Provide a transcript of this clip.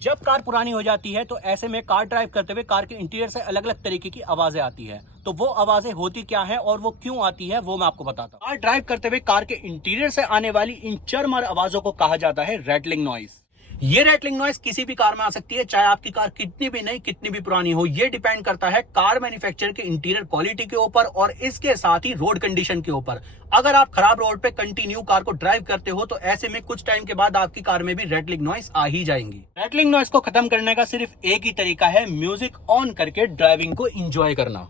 जब कार पुरानी हो जाती है तो ऐसे में कार ड्राइव करते हुए कार के इंटीरियर से अलग अलग तरीके की आवाजें आती है। तो वो आवाजें होती क्या है और वो क्यों आती है वो मैं आपको बताता हूँ। कार ड्राइव करते हुए कार के इंटीरियर से आने वाली इन चरमर आवाजों को कहा जाता है रैटलिंग नॉइस। ये रैटलिंग नॉइस किसी भी कार में आ सकती है, चाहे आपकी कार कितनी भी नई कितनी भी पुरानी हो। ये डिपेंड करता है कार मैन्युफैक्चरर के इंटीरियर क्वालिटी के ऊपर और इसके साथ ही रोड कंडीशन के ऊपर। अगर आप खराब रोड पे कंटिन्यू कार को ड्राइव करते हो तो ऐसे में कुछ टाइम के बाद आपकी कार में भी रैटलिंग नॉइस आ ही जाएंगी। रैटलिंग नॉइस को खत्म करने का सिर्फ एक ही तरीका है, म्यूजिक ऑन करके ड्राइविंग को एंजॉय करना।